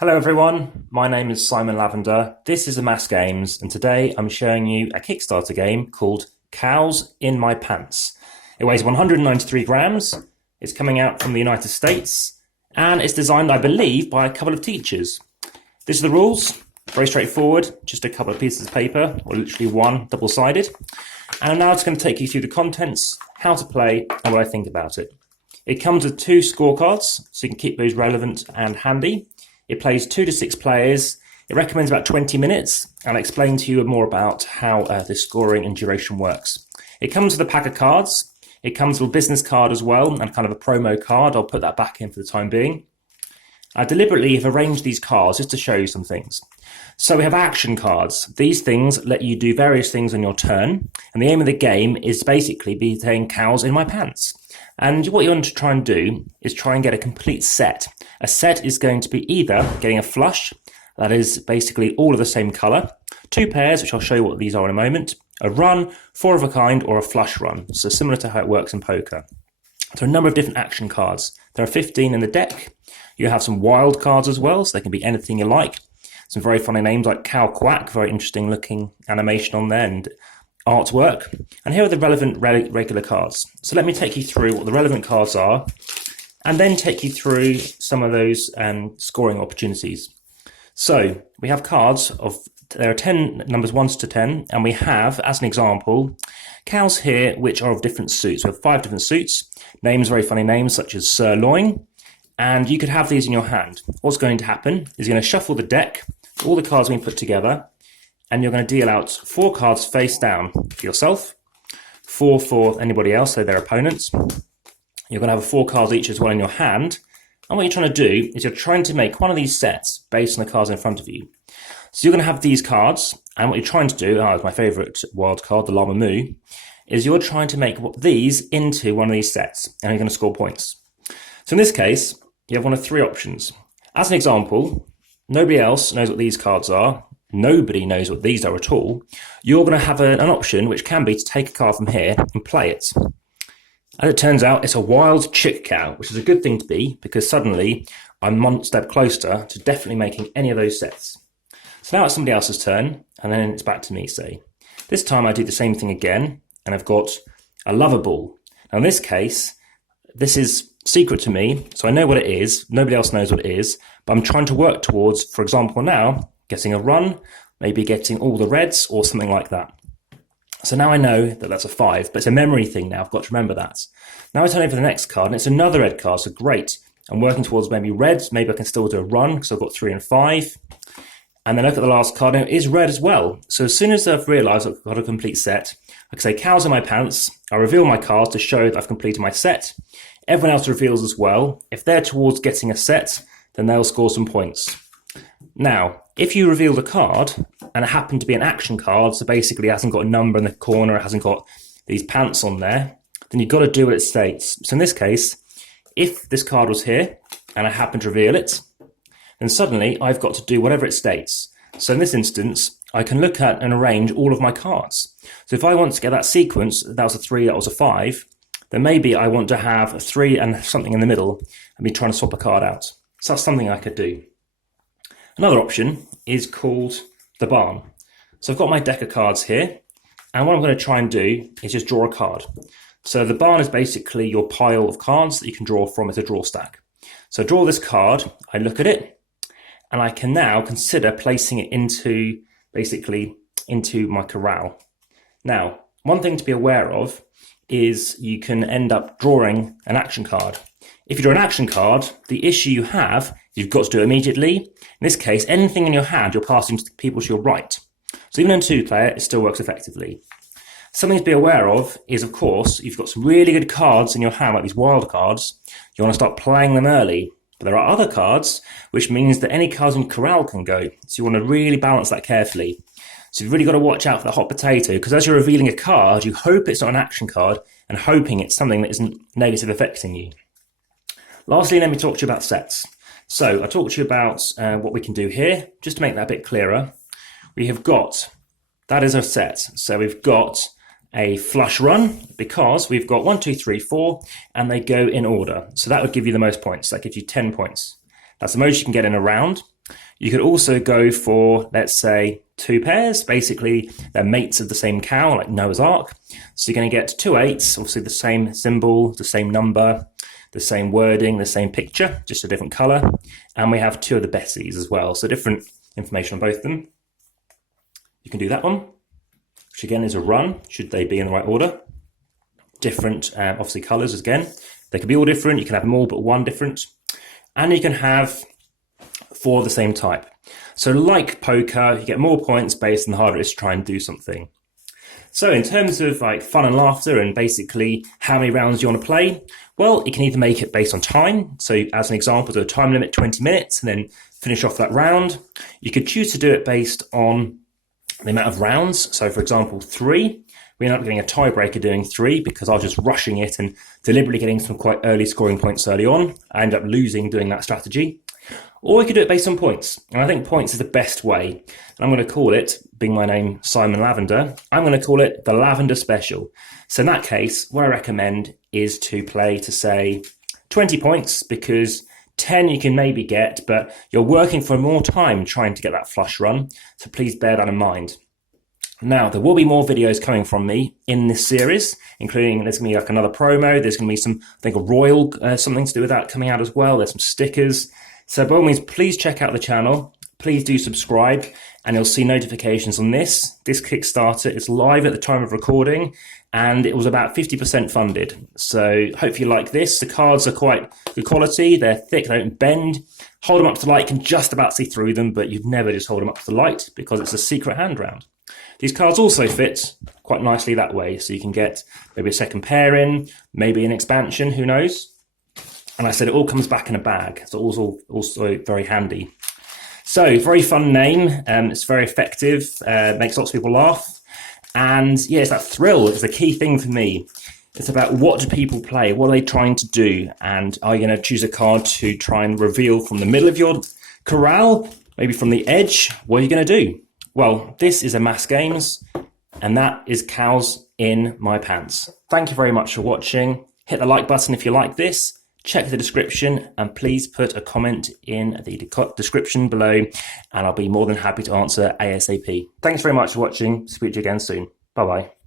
Hello everyone, my name is Simon Lavender, this is Amass Games, and today I'm showing you a Kickstarter game called Cows in My Pants. It weighs 193 grams, it's coming out from the United States, and it's designed, I believe, by a couple of teachers. These are the rules, very straightforward, just a couple of pieces of paper, or literally one, double-sided. And now it's going to take you through the contents, how to play, and what I think about it. It comes with 2 scorecards, so you can keep those relevant and handy. It plays 2 to 6 players. It recommends about 20 minutes. I'll explain to you more about how the scoring and duration works. It comes with a pack of cards. It comes with a business card as well and kind of a promo card. I'll put that back in for the time being. I deliberately have arranged these cards just to show you some things. So we have action cards. These things let you do various things on your turn. And the aim of the game is basically be saying cows in my pants. And what you want to try and do is try and get a complete set. A set is going to be either getting a flush, that is basically all of the same colour, 2 pairs, which I'll show you what these are in a moment, a run, 4 of a kind, or a flush run. So similar to how it works in poker. So a number of different action cards. There are 15 in the deck. You have some wild cards as well, so they can be anything you like. Some very funny names like Cow Quack, very interesting looking animation on there, and artwork. And here are the relevant regular cards. So let me take you through what the relevant cards are and then take you through some of those scoring opportunities. So we have cards there are 10 numbers 1 to 10, and we have, as an example, cows here which are of different suits. We have 5 different suits, names, very funny names such as Sirloin, and you could have these in your hand. What's going to happen is you're going to shuffle the deck, all the cards being put together, and you're going to deal out 4 cards face down for yourself, 4 for anybody else, so their opponents. You're going to have 4 cards each as well in your hand. And what you're trying to do is you're trying to make one of these sets based on the cards in front of you. So you're going to have these cards, and what you're trying to do, it's my favourite wild card, the Llama Moo, is you're trying to make these into one of these sets, and you're going to score points. So in this case, you have one of 3 options. As an example, nobody else knows what these cards are. Nobody knows what these are at all. You're going to have an option which can be to take a card from here and play it. As it turns out, it's a wild chick cow, which is a good thing to be because suddenly I'm 1 step closer to definitely making any of those sets. So now it's somebody else's turn, and then it's back to me, say. This time I do the same thing again, and I've got a lover ball. Now in this case, this is secret to me, so I know what it is. Nobody else knows what it is, but I'm trying to work towards, for example now, getting a run, maybe getting all the reds or something like that. So now I know that that's a 5, but it's a memory thing now. I've got to remember that. Now I turn over the next card, and it's another red card, so great. I'm working towards maybe reds. Maybe I can still do a run because I've got 3 and 5. And then look at the last card, and it is red as well. So as soon as I've realised I've got a complete set, I can say cows in my pants. I reveal my cards to show that I've completed my set. Everyone else reveals as well. If they're towards getting a set, then they'll score some points. Now, if you reveal the card and it happened to be an action card, so basically it hasn't got a number in the corner, it hasn't got these pants on there, then you've got to do what it states. So in this case, if this card was here and I happen to reveal it, then suddenly I've got to do whatever it states. So in this instance, I can look at and arrange all of my cards. So if I want to get that sequence, that was a 3, that was a 5, then maybe I want to have a 3 and something in the middle and be trying to swap a card out. So that's something I could do. Another option is called the barn. So I've got my deck of cards here, and what I'm going to try and do is just draw a card. So the barn is basically your pile of cards that you can draw from. It's a draw stack. So I draw this card, I look at it, and I can now consider placing it into my corral. Now, one thing to be aware of is you can end up drawing an action card. If you draw an action card, the issue you have, you've got to do it immediately. In this case, anything in your hand, you're passing to the people to your right. So even in 2-player, it still works effectively. Something to be aware of is, of course, you've got some really good cards in your hand, like these wild cards. You want to start playing them early. But there are other cards, which means that any cards in corral can go. So you want to really balance that carefully. So you've really got to watch out for the hot potato, because as you're revealing a card, you hope it's not an action card and hoping it's something that isn't negative affecting you. Lastly, let me talk to you about sets. So I talked to you about what we can do here. Just to make that a bit clearer, we have got, that is a set. So we've got a flush run because we've got 1, 2, 3, 4, and they go in order. So that would give you the most points. That gives you 10 points. That's the most you can get in a round. You could also go for, let's say, 2 pairs. Basically, they're mates of the same cow, like Noah's Ark. So you're going to get 2 8s, obviously the same symbol, the same number, the same wording, the same picture, just a different colour. And we have 2 of the Bessies as well, so different information on both of them. You can do that one, which again is a run, should they be in the right order. Different, obviously, colours again. They can be all different, you can have them all but one different. And you can have 4 of the same type. So like poker, you get more points based on the harder it is to try and do something. So in terms of like fun and laughter and basically how many rounds you want to play, well, you can either make it based on time. So as an example, do a time limit 20 minutes and then finish off that round. You could choose to do it based on the amount of rounds. So for example, 3. We end up getting a tiebreaker doing 3 because I was just rushing it and deliberately getting some quite early scoring points early on. I end up losing doing that strategy. Or we could do it based on points. And I think points is the best way. And I'm going to call it, being my name Simon Lavender, I'm going to call it the Lavender Special. So in that case, what I recommend is to play to say 20 points, because 10 you can maybe get, but you're working for more time trying to get that flush run. So please bear that in mind. Now, there will be more videos coming from me in this series, including there's going to be like another promo. There's going to be some, I think, a royal, something to do with that coming out as well. There's some stickers. So by all means, please check out the channel. Please do subscribe and you'll see notifications on this. This Kickstarter is live at the time of recording and it was about 50% funded. So hopefully you like this. The cards are quite good quality. They're thick, they don't bend. Hold them up to the light, you can just about see through them, but you'd never just hold them up to the light because it's a secret hand round. These cards also fit quite nicely that way. So you can get maybe a second pair in, maybe an expansion, who knows? And I said it all comes back in a bag. So also very handy. So very fun name. It's very effective. Makes lots of people laugh. And yeah, it's that thrill. It's the key thing for me. It's about what do people play? What are they trying to do? And are you going to choose a card to try and reveal from the middle of your corral? Maybe from the edge? What are you going to do? Well, this is Amass Games, and that is Cows in My Pants. Thank you very much for watching. Hit the like button if you like this. Check the description and please put a comment in the description below and I'll be more than happy to answer ASAP. Thanks very much for watching. Speak to you again soon. Bye bye.